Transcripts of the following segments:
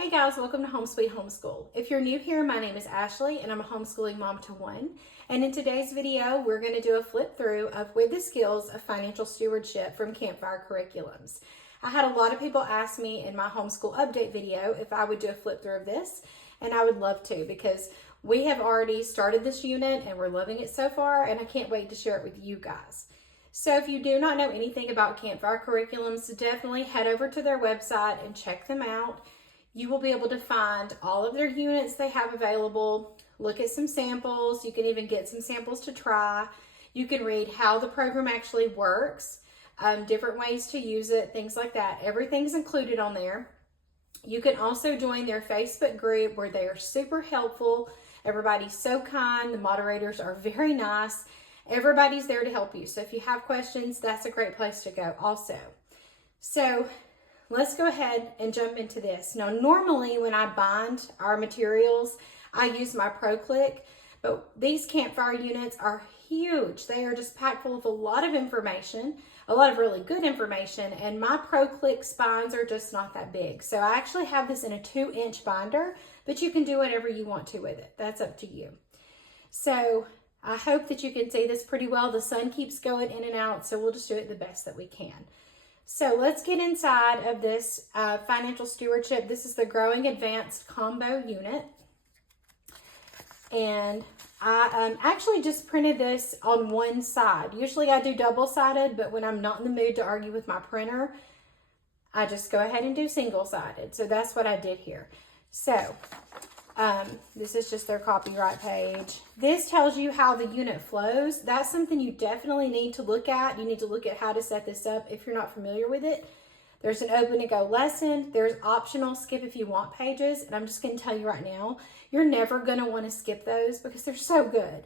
Hey guys, welcome to Home Sweet Homeschool. If you're new here, my name is Ashley and I'm a homeschooling mom to one. And in today's video, we're going to do a flip through of With the Skills of Financial Stewardship from Campfire curriculums. I had a lot of people ask me in my homeschool update video if I would do a flip through of this, and I would love to because we have already started this unit and we're loving it so far, and I can't wait to share it with you guys. So if you do not know anything about Campfire curriculums, definitely head over to their website and check them out. You will be able to find all of their units they have available, look at some samples. You can even get some samples to try. You can read how the program actually works, different ways to use it, things like that. Everything's included on there. You can also join their Facebook group where they are super helpful. Everybody's so kind. The moderators are very nice. Everybody's there to help you. So if you have questions, that's a great place to go also. So let's go ahead and jump into this. Now, normally when I bind our materials, I use my Pro-Click, but these Campfire units are huge. They are just packed full of a lot of information, a lot of really good information, and my Pro-Click spines are just not that big. So I actually have this in a 2-inch binder, but you can do whatever you want to with it. That's up to you. So I hope that you can see this pretty well. The sun keeps going in and out, so we'll just do it the best that we can. So let's get inside of this financial stewardship. This is the Growing Advanced Combo unit. And I actually just printed this on one side. Usually I do double-sided, but when I'm not in the mood to argue with my printer, I just go ahead and do single-sided. So that's what I did here. So this is just their copyright page. This tells you how the unit flows. That's something you definitely need to look at. You need to look at how to set this up if you're not familiar with it. There's an open to go lesson. There's optional skip if you want pages. And I'm just going to tell you right now, you're never going to want to skip those because they're so good.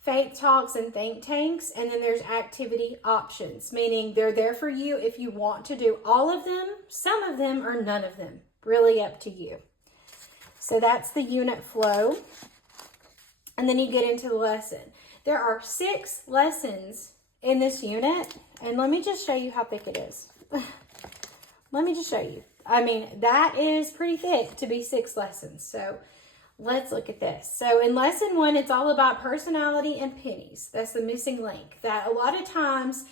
Faith talks and think tanks. And then there's activity options, meaning they're there for you if you want to do all of them, some of them, or none of them. Really up to you. So that's the unit flow. And then you get into the lesson. There are 6 lessons in this unit. And let me just show you how thick it is. Let me just show you. I mean, that is pretty thick to be 6 lessons. So let's look at this. So in lesson 1, it's all about personality and pennies. That's the missing link. That a lot of times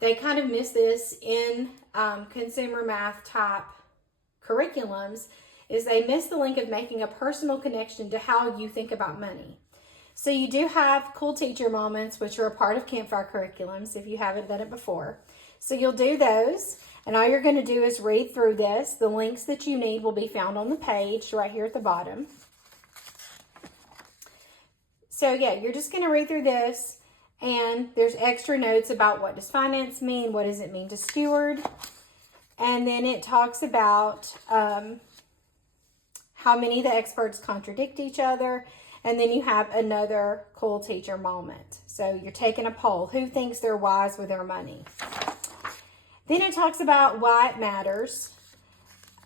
they kind of miss this in consumer math type curriculums, is they miss the link of making a personal connection to how you think about money. So you do have cool teacher moments, which are a part of Campfire curriculums if you haven't done it before. So you'll do those, and all you're going to do is read through this. The links that you need will be found on the page right here at the bottom. So yeah, you're just going to read through this, and there's extra notes about what does finance mean, what does it mean to steward, and then it talks about how many of the experts contradict each other. And then you have another cool teacher moment. So you're taking a poll. Who thinks they're wise with their money? Then it talks about why it matters.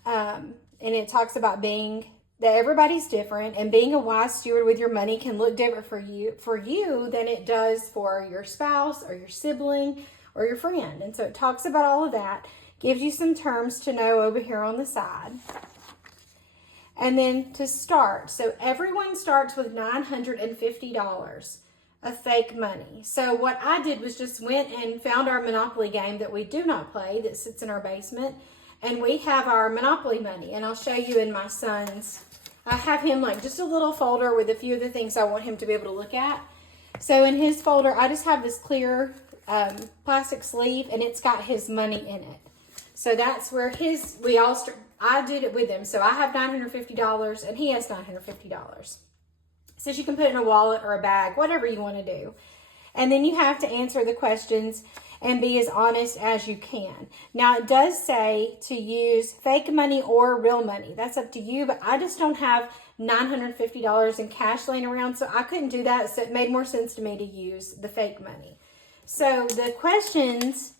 And it talks about that everybody's different, and being a wise steward with your money can look different for you than it does for your spouse or your sibling or your friend. And so it talks about all of that, gives you some terms to know over here on the side. And then to start, so everyone starts with $950 of fake money. So what I did was just went and found our Monopoly game that we do not play that sits in our basement. And we have our Monopoly money. And I'll show you in my son's. I have him like just a little folder with a few of the things I want him to be able to look at. So in his folder, I just have this clear plastic sleeve, and it's got his money in it. So that's where I did it with him. So I have $950 and he has $950. So you can put it in a wallet or a bag, whatever you want to do. And then you have to answer the questions and be as honest as you can. Now it does say to use fake money or real money. That's up to you, but I just don't have $950 in cash laying around, so I couldn't do that. So it made more sense to me to use the fake money. So the questions,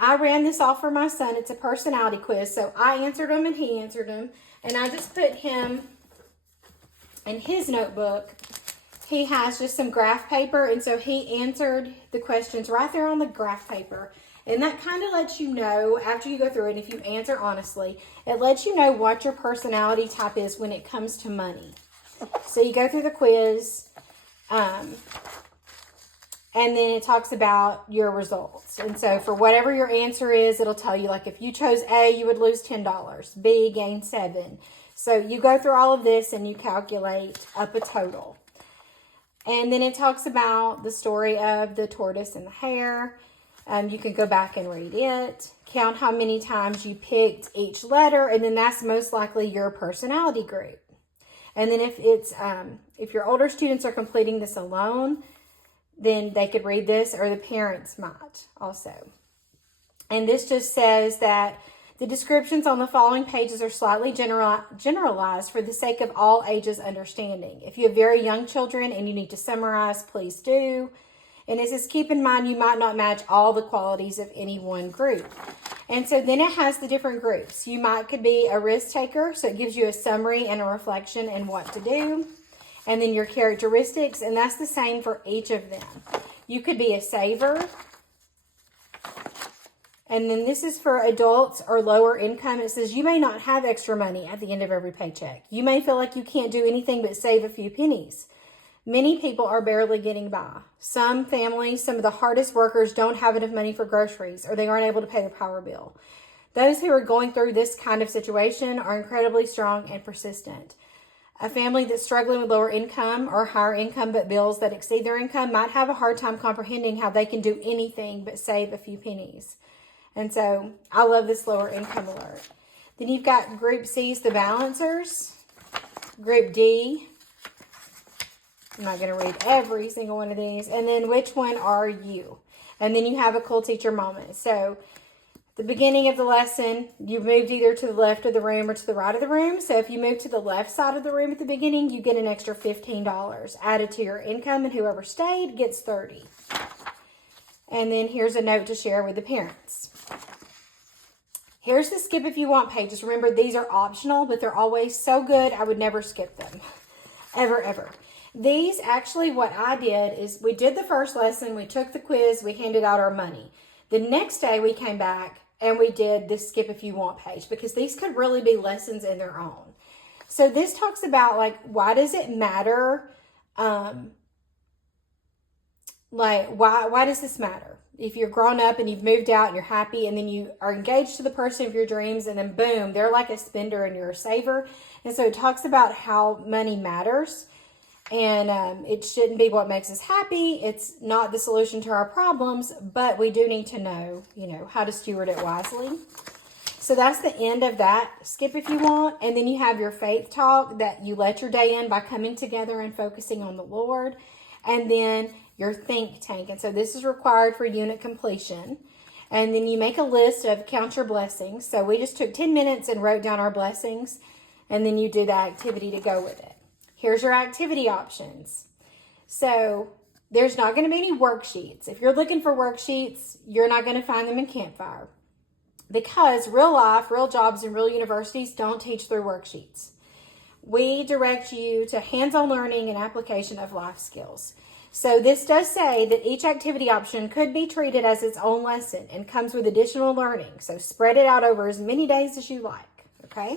I ran this off for my son. It's a personality quiz. So I answered them and he answered them. And I just put him in his notebook. He has just some graph paper. And so he answered the questions right there on the graph paper. And that kind of lets you know, after you go through it, if you answer honestly, it lets you know what your personality type is when it comes to money. So you go through the quiz, and then it talks about your results. And so for whatever your answer is, it'll tell you, like, if you chose A, you would lose $10. B, gain 7. So you go through all of this and you calculate up a total. And then it talks about the story of the tortoise and the hare. You can go back and read it. Count how many times you picked each letter, and then that's most likely your personality group. And then if your older students are completing this alone, then they could read this, or the parents might also. And this just says that the descriptions on the following pages are slightly generalized for the sake of all ages understanding. If you have very young children and you need to summarize, please do. And it says, keep in mind, you might not match all the qualities of any one group. And so then it has the different groups. You could be a risk taker, so it gives you a summary and a reflection and what to do. And then your characteristics, and that's the same for each of them. You could be a saver. And then this is for adults or lower income. It says you may not have extra money at the end of every paycheck. You may feel like you can't do anything but save a few pennies. Many people are barely getting by. Some families, some of the hardest workers, don't have enough money for groceries, or they aren't able to pay their power bill. Those who are going through this kind of situation are incredibly strong and persistent. A family that's struggling with lower income or higher income but bills that exceed their income might have a hard time comprehending how they can do anything but save a few pennies. And so I love this lower income alert. Then you've got Group C's, the balancers. Group D. I'm not going to read every single one of these. And then which one are you? And then you have a cool teacher moment. So the beginning of the lesson, you moved either to the left of the room or to the right of the room. So if you move to the left side of the room at the beginning, you get an extra $15 added to your income, and whoever stayed gets $30. And then here's a note to share with the parents. Here's the skip if you want pages. Remember, these are optional, but they're always so good, I would never skip them. Ever, ever. These, actually, what I did is we did the first lesson, we took the quiz, we handed out our money. The next day we came back and we did this skip if you want page, because these could really be lessons in their own. So this talks about, like, why does it matter? Why does this matter? If you're grown up and you've moved out and you're happy, and then you are engaged to the person of your dreams, and then boom, they're like a spender and you're a saver. And so it talks about how money matters. And it shouldn't be what makes us happy. It's not the solution to our problems, but we do need to know, how to steward it wisely. So that's the end of that skip if you want. And then you have your faith talk that you let your day in by coming together and focusing on the Lord. And then your think tank. And so this is required for unit completion. And then you make a list of count your blessings. So we just took 10 minutes and wrote down our blessings. And then you do the activity to go with it. Here's your activity options. So there's not going to be any worksheets. If you're looking for worksheets, you're not going to find them in Campfire, because real life, real jobs, and real universities don't teach through worksheets. We direct you to hands-on learning and application of life skills. So this does say that each activity option could be treated as its own lesson and comes with additional learning. So spread it out over as many days as you like, okay?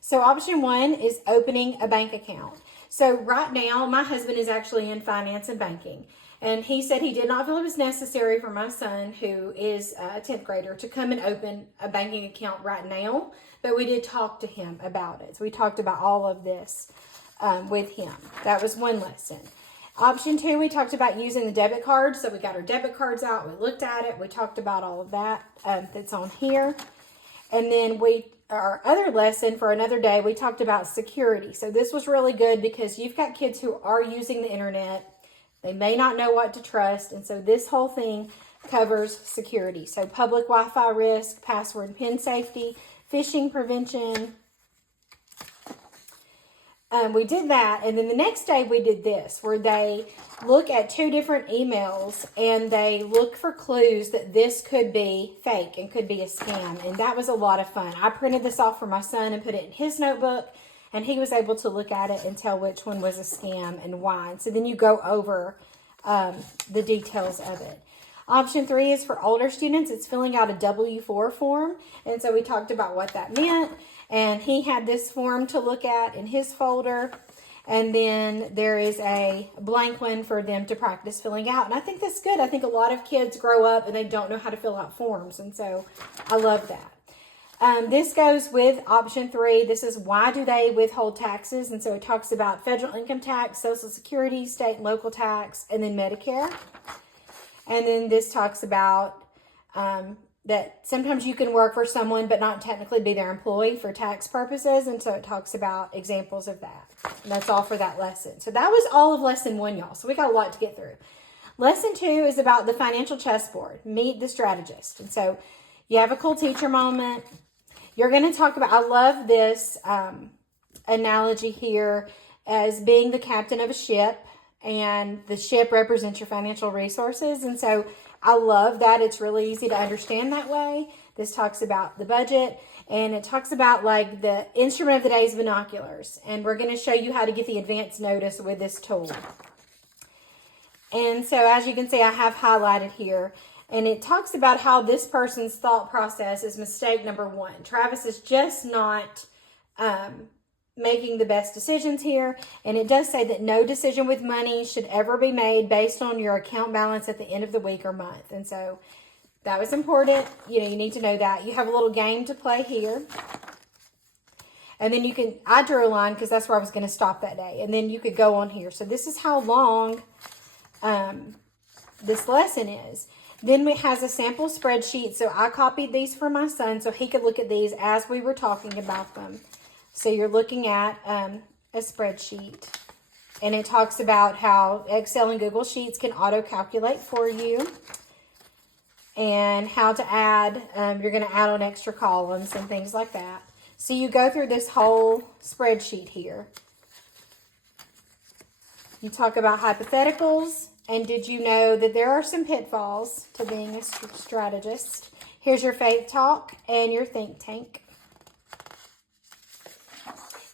So option 1 is opening a bank account. So right now, my husband is actually in finance and banking. And he said he did not feel it was necessary for my son, who is a 10th grader, to come and open a banking account right now. But we did talk to him about it. So we talked about all of this with him. That was one lesson. Option 2, we talked about using the debit cards. So we got our debit cards out. We looked at it. We talked about all of that that's on here. And then our other lesson for another day, we talked about security. So this was really good because you've got kids who are using the internet. They may not know what to trust. And so this whole thing covers security. So public Wi-Fi risk, password and PIN safety, phishing prevention. We did that. And then the next day we did this, where they look at 2 different emails and they look for clues that this could be fake and could be a scam. And that was a lot of fun. I printed this off for my son and put it in his notebook, and he was able to look at it and tell which one was a scam and why. And so then you go over the details of it. Option 3 is for older students. It's filling out a W-4 form. And so we talked about what that meant. And he had this form to look at in his folder. And then there is a blank one for them to practice filling out. And I think that's good. I think a lot of kids grow up and they don't know how to fill out forms. And so I love that. This goes with option 3. This is why do they withhold taxes? And so it talks about federal income tax, Social Security, state and local tax, and then Medicare. And then this talks about that sometimes you can work for someone but not technically be their employee for tax purposes. And so it talks about examples of that. And that's all for that lesson. So that was all of lesson 1, y'all. So we got a lot to get through. Lesson 2 is about the financial chessboard. Meet the strategist. And so you have a cool teacher moment. You're going to talk about, I love this analogy here as being the captain of a ship, and the ship represents your financial resources. And so I love that. It's really easy to understand that way. This talks about the budget, and it talks about like the instrument of the day is binoculars. And we're going to show you how to get the advanced notice with this tool. And so as you can see, I have highlighted here. And it talks about how this person's thought process is mistake number 1. Travis is just not making the best decisions here. And it does say that no decision with money should ever be made based on your account balance at the end of the week or month. And so that was important. You know, you need to know that. You have a little game to play here. And then you can, I drew a line because that's where I was going to stop that day. And then you could go on here. So this is how long this lesson is. Then it has a sample spreadsheet. So I copied these for my son so he could look at these as we were talking about them. So you're looking at a spreadsheet. And it talks about how Excel and Google Sheets can auto-calculate for you. And how to add, you're going to add on extra columns and things like that. So you go through this whole spreadsheet here. You talk about hypotheticals. And did you know that there are some pitfalls to being a strategist? Here's your faith talk and your think tank.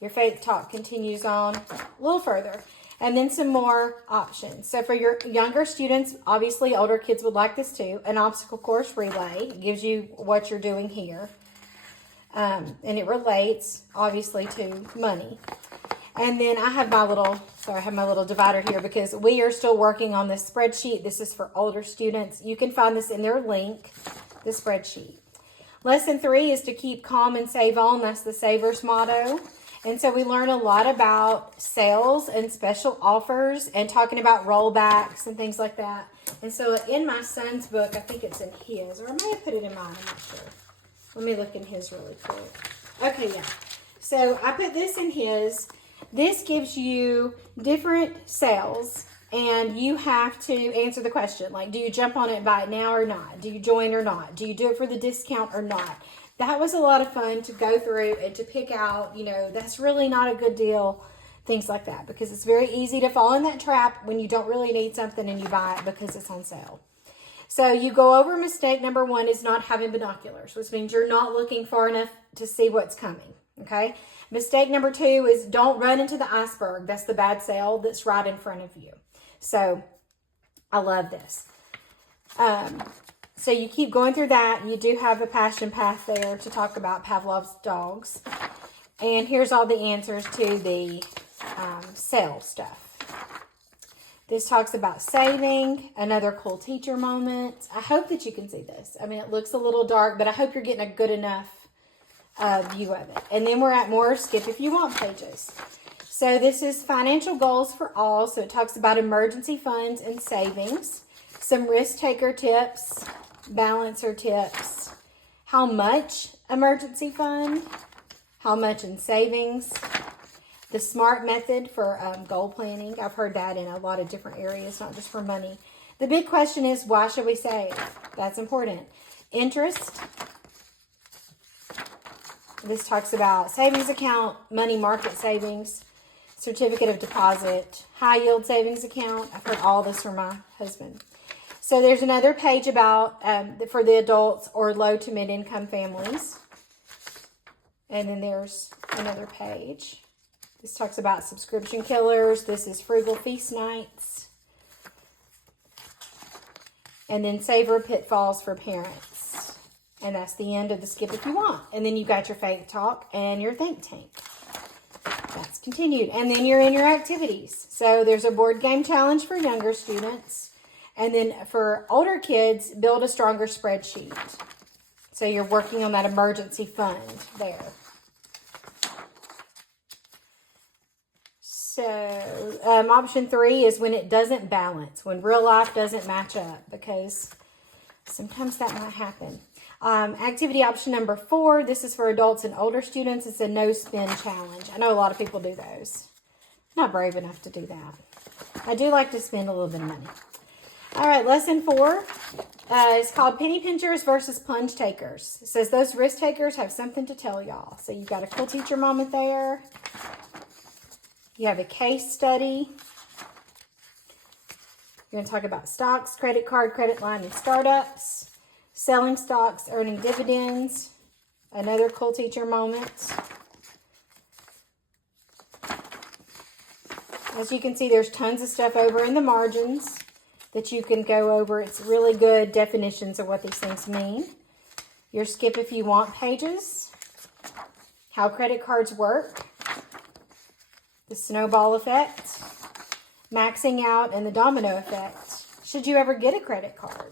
Your faith talk continues on a little further. And then some more options. So for your younger students, obviously older kids would like this too. An obstacle course relay. It gives you what you're doing here. And it relates, obviously, to money. And then I have my little divider here because we are still working on this spreadsheet. This is for older students. You can find this in their link, the spreadsheet. Lesson 3 is to keep calm and save on. That's the Savers motto. And so we learn a lot about sales and special offers and talking about rollbacks and things like that. And so in my son's book, I think it's in his, or I may have put it in mine, I'm not sure. Let me look in his really quick. Okay, yeah. So I put this in his. This gives you different sales, and you have to answer the question, like, do you jump on it and buy it now or not? Do you join or not? Do you do it for the discount or not? That was a lot of fun to go through and to pick out, you know, that's really not a good deal, things like that, because it's very easy to fall in that trap when you don't really need something and you buy it because it's on sale. So you go over mistake number 1 is not having binoculars, which means you're not looking far enough to see what's coming, okay? Mistake number 2 is don't run into the iceberg. That's the bad sale that's right in front of you. So I love this. So you keep going through that. You do have a passion path there to talk about Pavlov's dogs. And here's all the answers to the sale stuff. This talks about saving, another cool teacher moment. I hope that you can see this. I mean, it looks a little dark, but I hope you're getting a good enough view of it. And then we're at more skip if you want pages. So this is financial goals for all. So it talks about emergency funds and savings, some risk taker tips, balancer tips, how much emergency fund, how much in savings, the SMART method for goal planning. I've heard that in a lot of different areas, not just for money. The big question is, why should we save? That's important. Interest. This talks about savings account, money market savings, certificate of deposit, high yield savings account. I've heard all this from my husband. So there's another page about for the adults or low to mid income families. And then there's another page. This talks about subscription killers. This is frugal feast nights. And then savor pitfalls for parents. And that's the end of the skip if you want. And then you've got your faith talk and your think tank. That's continued. And then you're in your activities. So there's a board game challenge for younger students. And then for older kids, build a stronger spreadsheet. So you're working on that emergency fund there. So option 3 is when it doesn't balance, when real life doesn't match up, because sometimes that might happen. Activity option number 4, this is for adults and older students. It's a no spend challenge. I know a lot of people do those. I'm not brave enough to do that. I do like to spend a little bit of money. All right, lesson 4 is called Penny Pinchers versus Plunge Takers. It says those risk takers have something to tell y'all. So you've got a cool teacher moment there. You have a case study. You're going to talk about stocks, credit card, credit line, and startups. Selling stocks, earning dividends. Another cool teacher moment. As you can see, there's tons of stuff over in the margins that you can go over. It's really good definitions of what these things mean. Your skip if you want pages. How credit cards work. The snowball effect, maxing out, and the domino effect. Should you ever get a credit card?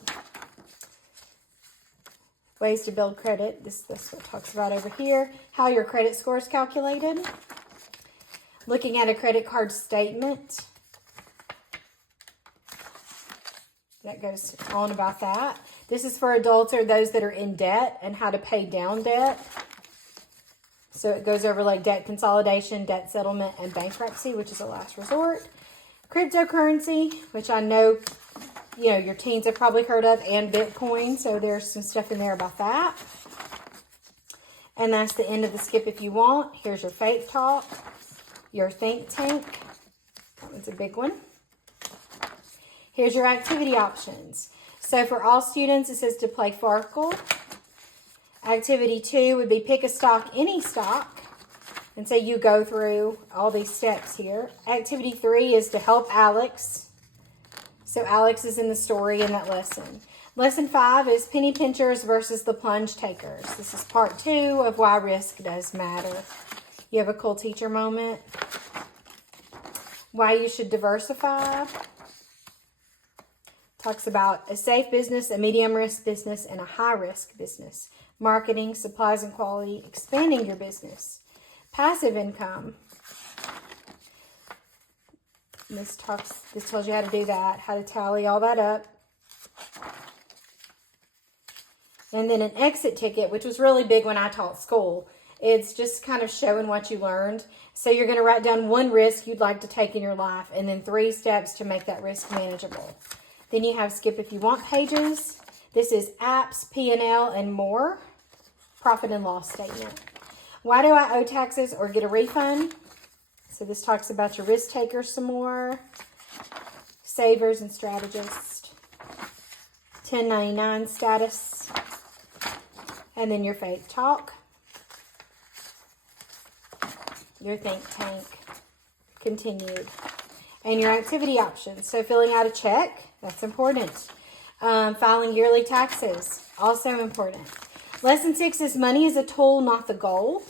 Ways to build credit. That's what it talks about over here. How your credit score is calculated. Looking at a credit card statement. That goes on about that. This is for adults or those that are in debt and how to pay down debt. So it goes over like debt consolidation, debt settlement, and bankruptcy, which is a last resort. Cryptocurrency, which I know, your teens have probably heard of, and Bitcoin. So there's some stuff in there about that. And that's the end of the skip if you want. Here's your faith talk, your think tank. That one's a big one. Here's your activity options. So for all students, it says to play Farkle. Activity 2 would be pick a stock, any stock. And so you go through all these steps here. Activity 3 is to help Alex. So Alex is in the story in that lesson. Lesson 5 is penny pinchers versus the plunge takers. This is part 2 of why risk does matter. You have a cool teacher moment. Why you should diversify. Talks about a safe business, a medium risk business, and a high risk business. Marketing, supplies and quality, expanding your business. Passive income. This tells you how to do that, how to tally all that up. And then an exit ticket, which was really big when I taught school. It's just kind of showing what you learned. So you're going to write down 1 risk you'd like to take in your life, and then 3 steps to make that risk manageable. Then you have skip if you want pages. This is apps, P&L, and more. Profit and loss statement. Why do I owe taxes or get a refund? So this talks about your risk takers some more. Savers and strategists. 1099 status. And then your faith talk. Your think tank. Continued. And your activity options. So filling out a check. That's important. Filing yearly taxes. Also important. Lesson 6 is money is a tool, not the goal.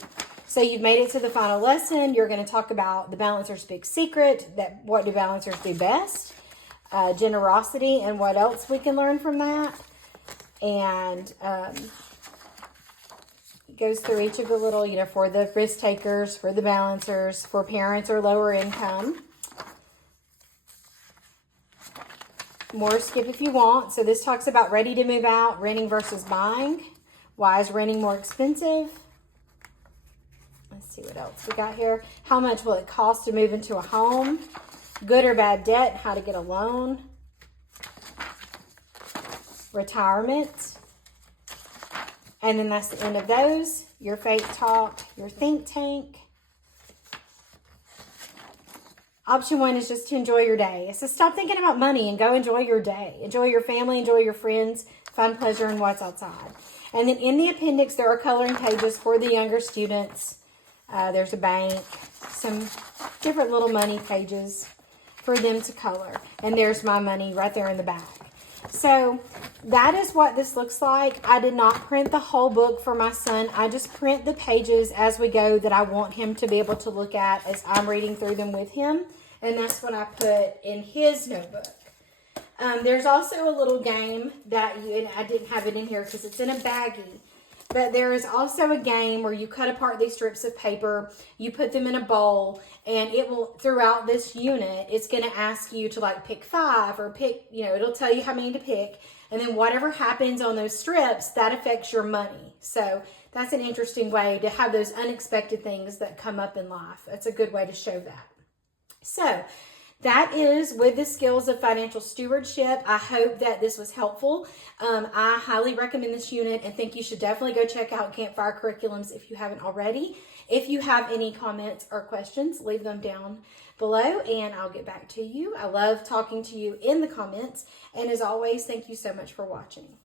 So you've made it to the final lesson. You're going to talk about the balancer's big secret. What do balancers do best? Generosity and what else we can learn from that. And it goes through each of the little, for the risk takers, for the balancers, for parents or lower income. More skip if you want. So this talks about ready to move out, renting versus buying. Why is renting more expensive? Let's see what else we got here. How much will it cost to move into a home? Good or bad debt, how to get a loan. Retirement. And then that's the end of those. Your faith talk, your think tank. Option 1 is just to enjoy your day. So stop thinking about money and go enjoy your day. Enjoy your family, enjoy your friends, find pleasure in what's outside. And then in the appendix, there are coloring pages for the younger students. There's a bank, some different little money pages for them to color. And there's my money right there in the back. So that is what this looks like. I did not print the whole book for my son. I just print the pages as we go that I want him to be able to look at as I'm reading through them with him. And that's what I put in his notebook. There's also a little game that and I didn't have it in here because it's in a baggie. But there is also a game where you cut apart these strips of paper, you put them in a bowl, and it will, throughout this unit, it's going to ask you to like pick 5 or pick, it'll tell you how many to pick. And then whatever happens on those strips, that affects your money. So that's an interesting way to have those unexpected things that come up in life. That's a good way to show that. So that is with the skills of financial stewardship. I hope that this was helpful. I highly recommend this unit and think you should definitely go check out Campfire curriculums if you haven't already. If you have any comments or questions, leave them down below and I'll get back to you. I love talking to you in the comments. And as always, thank you so much for watching.